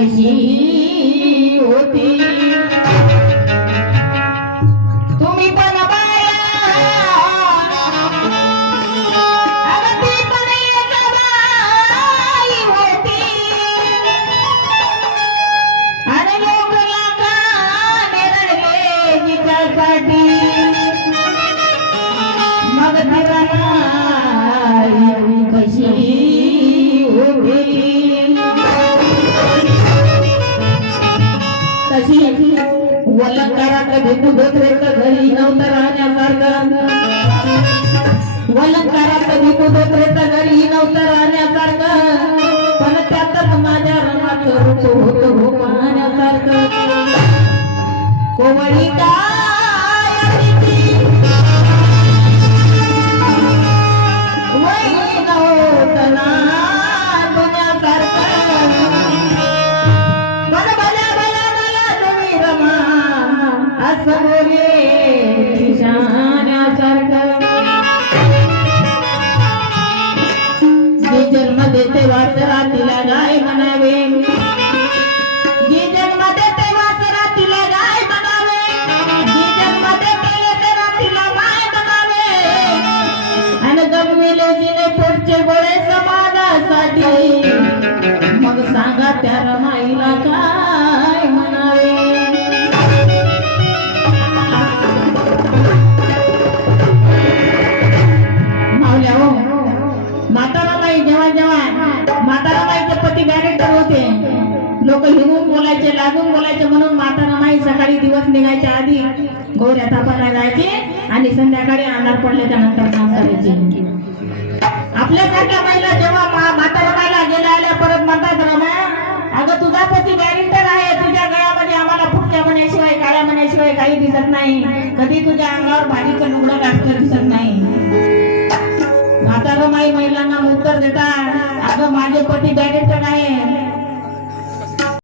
कशी होती तुम्ही पण बाया अगं ती पण एक बाई होती आणि लोक लाखाने रडले तिच्यासाठी मग ती रमाई कशी होती कशी वलंकारात भेटू धोत्रेत घरी नव्हतं राहण्यासारखं वलंकारात भेटू धोत्रेत घरी नव्हतं राहण्यासारखं पण त्यातच माझ्या रमाचं रूप होतं हो पाहण्यासारखं कोवळी काय आलीची वय नव्हतं ना दुनियासारखं पण भल्या भल्या मला तुम्ही रमा असं बोले शाण्यासारखं जी जन्म देते वासरा तिला गाय म्हणावे जी जन्म देते वासरा तिला गाय म्हणावे जी जन्म देते लेकरा तिला माय म्हणावे आणि गमविले तिने पोटचे गोळे समाजासाठी मग सांगा त्या रमाईला काय म्हणावे मावल्या हो माता रमाई जेव्हा माता रमाईचे पती डायरेक्टर होते लोक हिंगून बोलायचे लागून बोलायचे म्हणून माता रमाई सकाळी दिवस निघायच्या आधी गौऱ्या थापायला जायचे आणि संध्याकाळी अंधार पडल्याच्या नंतर काम करायचे आपल्यासारख्या महिला जेव्हा माता रमाईला गेल्या आल्या परत म्हणतात रमा अगं तुझा पती डायरेक्टर आहे तुझ्या गळ्यामध्ये आम्हाला फुटक्या मण्याशिवाय काळ्या मण्याशिवाय काही दिसत नाही कधी तुझ्या अंगावर भाजीचं लुगडं घातलं दिसत नाही माता रमाई महिलांना उत्तर देतात अगं माझे पती डायरेक्टर आहे